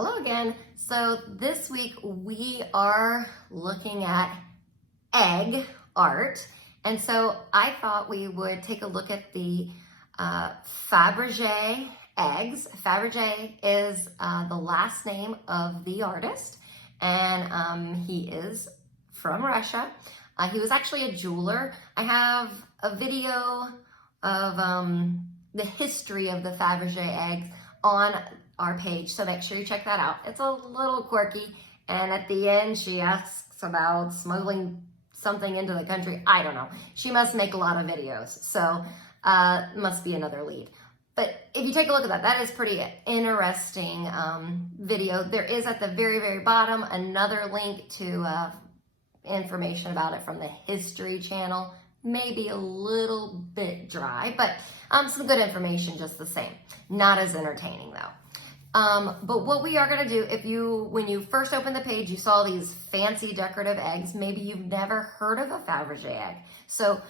Hello again. So this week we are looking at egg art. And so I thought we would take a look at the Faberge Eggs. Faberge is the last name of the artist, and he is from Russia. He was actually a jeweler. I have a video of the history of the Faberge eggs on our page, so make sure you check that out. It's a little quirky, and at the end she asks about smuggling something into the country. I don't know. She must make a lot of videos, so must be another lead. But if you take a look at that, that is pretty interesting video. There is at the very, very bottom another link to information about it from the History Channel. Maybe a little bit dry, but some good information just the same. Not as entertaining though. But what we are going to do, when you first open the page, you saw these fancy decorative eggs. Maybe you've never heard of a Faberge egg. So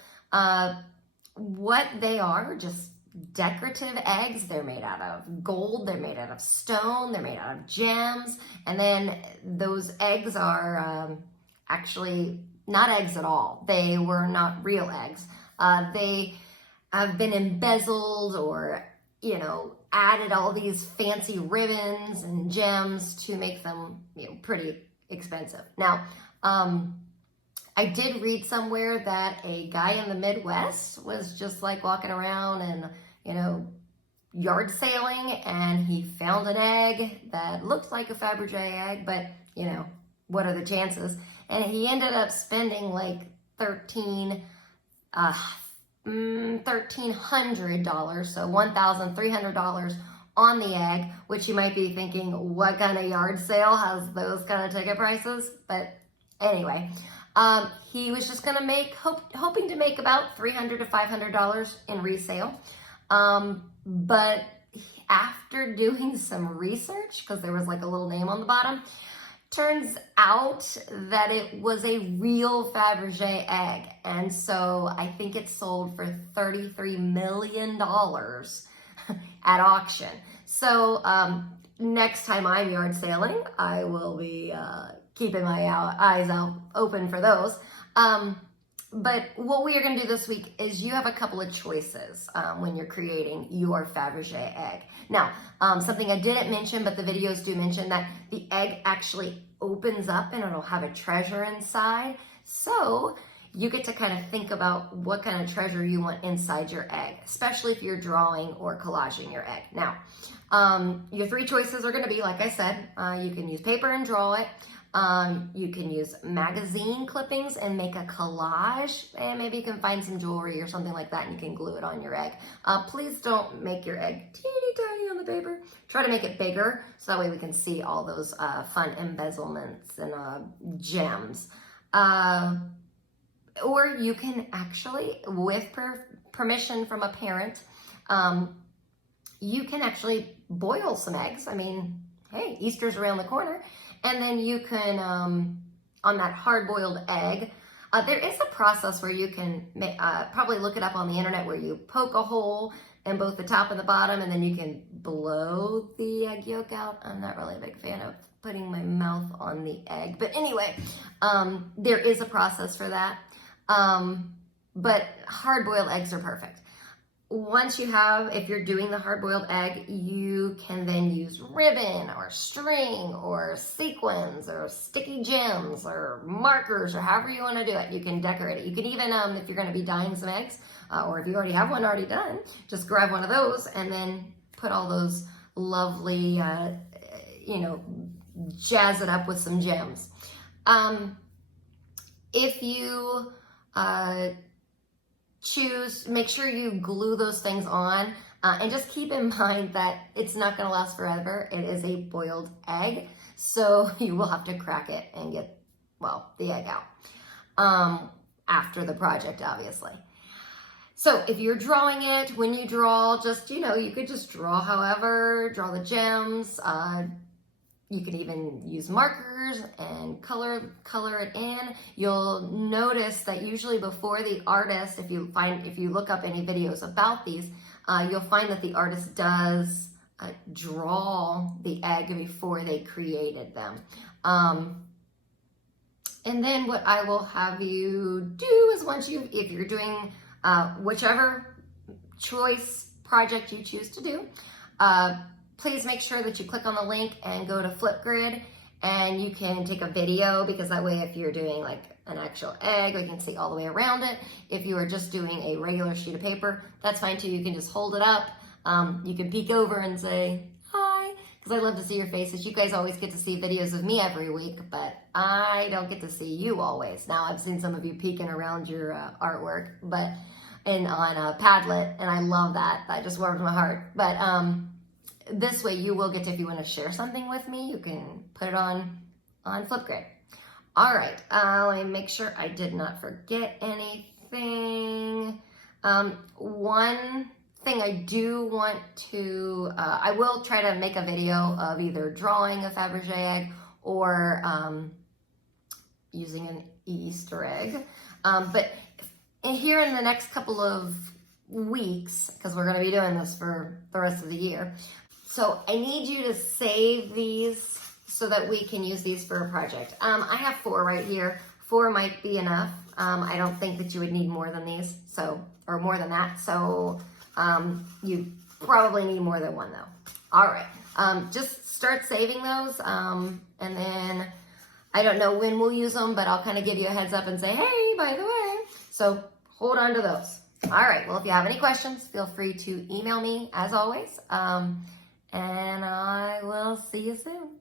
what they are, just decorative eggs. They're made out of gold, they're made out of stone, they're made out of gems, and then those eggs are actually not eggs at all. They were not real eggs. They have been embezzled or, added all these fancy ribbons and gems to make them, pretty expensive. Now, I did read somewhere that a guy in the Midwest was just like walking around and, yard sailing, and he found an egg that looked like a Faberge egg, but, what are the chances? And he ended up spending like $1,300, so $1,300 on the egg, which you might be thinking, what kind of yard sale has those kind of ticket prices? But anyway, he was just gonna hoping to make about $300 to $500 in resale. But after doing some research, because there was like a little name on the bottom, turns out that it was a real Faberge egg. And so I think it sold for $33 million at auction. So next time I'm yard sailing, I will be keeping my eyes out open for those. But what we are going to do this week is you have a couple of choices when you're creating your Faberge egg. Now, something I didn't mention, but the videos do mention, that the egg actually opens up and it'll have a treasure inside. So you get to kind of think about what kind of treasure you want inside your egg, especially if you're drawing or collaging your egg. Now, your three choices are going to be, like I said, you can use paper and draw it. You can use magazine clippings and make a collage, and maybe you can find some jewelry or something like that and you can glue it on your egg. Please don't make your egg teeny tiny on the paper. Try to make it bigger so that way we can see all those fun embezzlements and gems. Or you can actually, with permission from a parent, you can actually boil some eggs. I mean, hey, Easter's around the corner. And then you can, on that hard-boiled egg, there is a process where you can probably look it up on the internet, where you poke a hole in both the top and the bottom, and then you can blow the egg yolk out. I'm not really a big fan of putting my mouth on the egg. But anyway, there is a process for that. But hard-boiled eggs are perfect. Once you have, if you're doing the hard-boiled egg, you can then use ribbon or string or sequins or sticky gems or markers or however you want to do it. You can decorate it. You can even, if you're going to be dyeing some eggs, or if you already have one already done, just grab one of those and then put all those lovely, jazz it up with some gems. If you make sure you glue those things on, and just keep in mind that it's not going to last forever. It is a boiled egg, so you will have to crack it and get, the egg out after the project, obviously. So if you're drawing it, when you draw, just, you could just draw draw the gems. You can even use markers and color it in. You'll notice that usually before the artist, if you look up any videos about these, you'll find that the artist does draw the egg before they created them. And then what I will have you do is if you're doing whichever choice project you choose to do, please make sure that you click on the link and go to Flipgrid, and you can take a video, because that way if you're doing like an actual egg, we can see all the way around it. If you are just doing a regular sheet of paper, that's fine too. You can just hold it up. You can peek over and say hi, because I love to see your faces. You guys always get to see videos of me every week, but I don't get to see you always. Now I've seen some of you peeking around your artwork, but on Padlet, and I love that. That just warms my heart. But this way you will get to, if you want to share something with me, you can put it on Flipgrid. All right, let me make sure I did not forget anything. One thing I do want to, I will try to make a video of either drawing a Faberge egg or using an Easter egg. But here in the next couple of weeks, because we're going to be doing this for the rest of the year, so I need you to save these so that we can use these for a project. I have 4 right here. 4 might be enough. I don't think that you would need more than these, or more than that. So you probably need more than 1 though. All right, just start saving those. And then I don't know when we'll use them, but I'll kind of give you a heads up and say, hey, by the way. So hold on to those. All right, well, if you have any questions, feel free to email me as always. And I will see you soon.